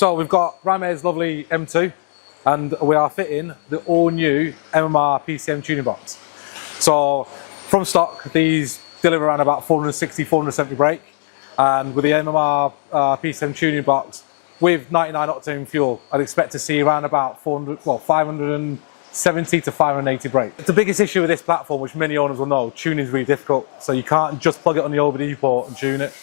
so we've got Ramair's lovely M2 and we are fitting the all new MMR PCM tuning box. So from stock, these deliver around about 460, 470 brake, and with the MMR PCM tuning box with 99 octane fuel, I'd expect to see around about 570 to 580 brake. The biggest issue with this platform, which many owners will know, tuning is really difficult. So you can't just plug it on the OBD port and tune it.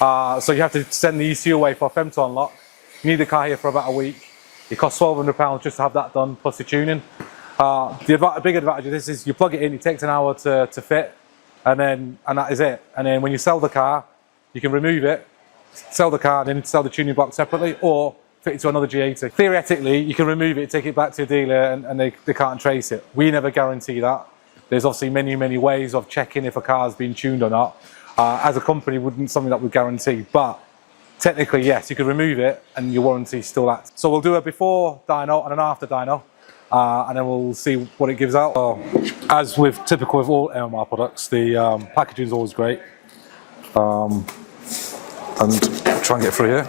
So you have to send the ECU away for a FEM to unlock. You need the car here for about a week. It costs £1,200 just to have that done, plus the tuning. The big advantage of this is you plug it in, it takes an hour to fit, and that is it. And then when you sell the car, you can remove it, sell the car, and then sell the tuning box separately, or fit it to another G80. Theoretically, you can remove it, take it back to a dealer, and they can't trace it. We never guarantee that. There's obviously many ways of checking if a car's been tuned or not. As a company, wouldn't something that we guarantee, but technically, yes, you could remove it and your warranty still acts. So we'll do a before dyno and an after dyno, and then we'll see what it gives out. So, as with typical with all MMR products, the packaging is always great. And try and get through here.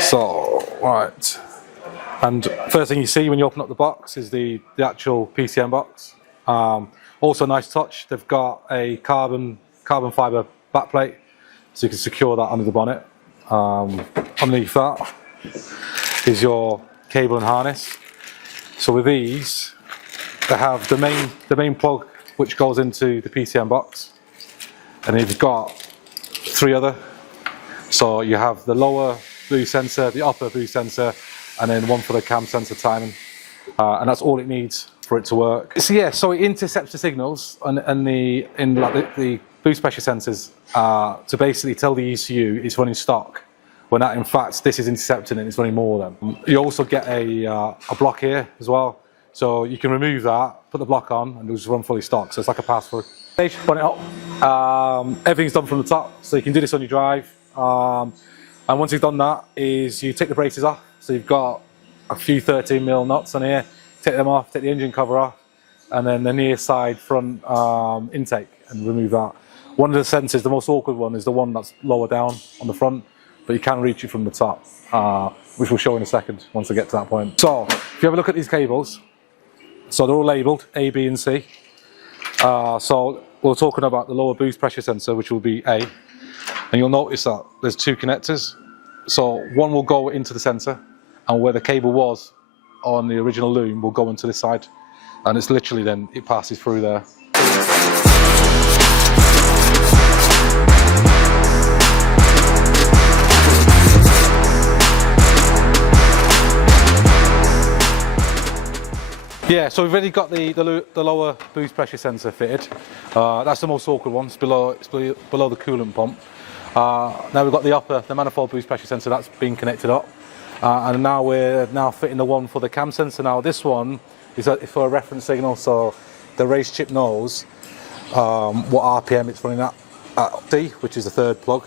So, right. And first thing you see when you open up the box is the actual PCM box. Also, nice touch. They've got a carbon fibre backplate, so you can secure that under the bonnet. Underneath that is your cable and harness. So with these, they have the main plug which goes into the PCM box, and you've got three other. So you have the lower boost sensor, the upper boost sensor, and then one for the cam sensor timing, and that's all it needs for it to work. So yeah, so it intercepts the signals and the boost pressure sensors to basically tell the ECU it's running stock, when that in fact this is intercepting and it's running more than. You also get a block here as well, so you can remove that, put the block on, and it'll just run fully stock. So it's like a pass-through. Put it up. Everything's done from the top, so you can do this on your drive. And once you've done that, is you take the braces off. So you've got a few 13mm nuts on here. Take them off, take the engine cover off, and then the near side front intake, and remove that. One of the sensors, the most awkward one, is the one that's lower down on the front, but you can reach it from the top, which we'll show in a second once I get to that point. So, if you have a look at these cables, so they're all labelled A, B and C. So we're talking about the lower boost pressure sensor, which will be A, and you'll notice that there's two connectors. So one will go into the sensor, and where the cable was on the original loom will go into this side, and it's literally then it passes through there. Yeah, so we've already got the lower boost pressure sensor fitted. That's the most awkward one. It's below the coolant pump. Now we've got the manifold boost pressure sensor that's been connected up. And now we're fitting the one for the cam sensor. Now this one is for a reference signal, so the race chip knows what RPM it's running at D, which is the third plug.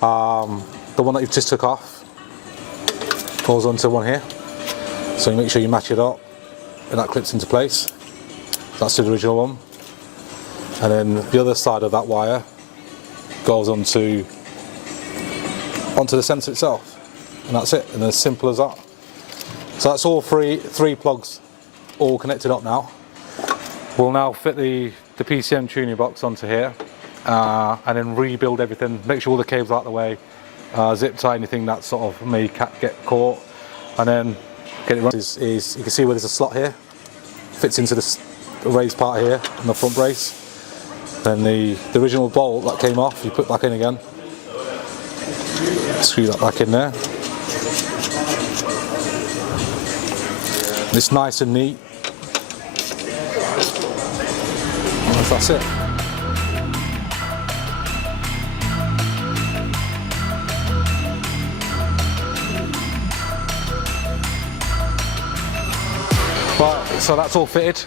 The one that you've just took off goes onto one here, so you make sure you match it up, and that clips into place. That's the original one, and then the other side of that wire goes onto the sensor itself. And that's it, and as simple as that. So that's all three plugs all connected up now. We'll now fit the PCM tuning box onto here, and then rebuild everything, make sure all the cables are out of the way, zip tie anything that sort of may get caught, and then get it running. You can see where there's a slot here, fits into this raised part here on the front brace. Then the original bolt that came off, you put back in again, screw that back in there. It's nice and neat. That's it. Right, so that's all fitted.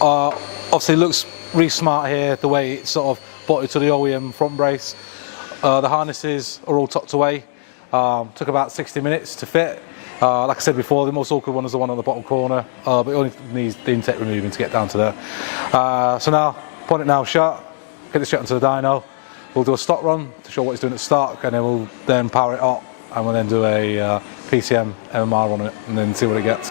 Obviously it looks really smart here, the way it's sort of bolted to the OEM front brace. The harnesses are all tucked away. Took about 60 minutes to fit. Like I said before, the most awkward one is the one on the bottom corner, but it only needs the intake removing to get down to there. So now, point it now shut, get it straight onto the dyno. We'll do a stock run to show what it's doing at stock, and then we'll power it up and we'll then do a PCM MMR on it and then see what it gets.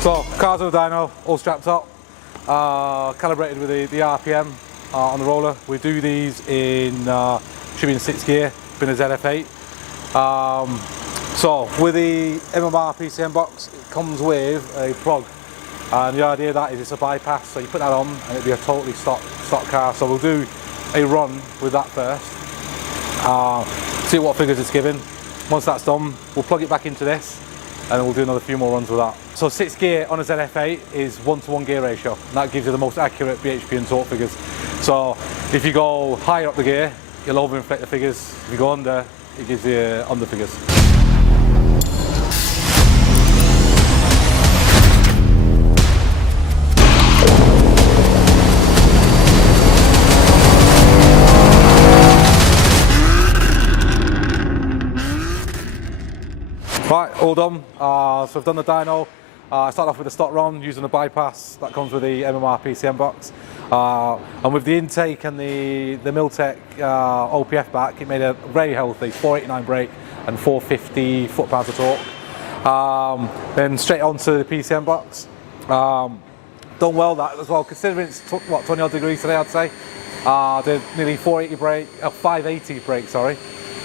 So, car's on the dyno, all strapped up, calibrated with the RPM on the roller. We do these in, should be in 6th gear, been a ZF8. So, with the MMR PCM box, it comes with a plug. And the idea of that is it's a bypass, so you put that on and it'll be a totally stock car. So we'll do a run with that first, see what figures it's giving. Once that's done, we'll plug it back into this, and then we'll do another few more runs with that. So 6th gear on a ZF8 is 1:1 gear ratio, and that gives you the most accurate BHP and torque figures. So if you go higher up the gear, you'll overinflate the figures. If you go under, it gives you under figures. Right, all done. So I've done the dyno. I started off with the stock run using the bypass that comes with the MMR PCM box. And with the intake and the Miltech OPF back, it made a very healthy 489 brake and 450 foot-pounds of torque. Then straight onto the PCM box. Done well that as well, considering it's what, 20 odd degrees today, I'd say. Did nearly 580 brake, sorry,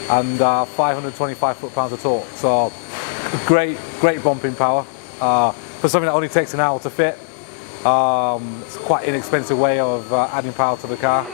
and 525 foot-pounds of torque. So great bumping power. For something that only takes an hour to fit, it's quite an inexpensive way of adding power to the car.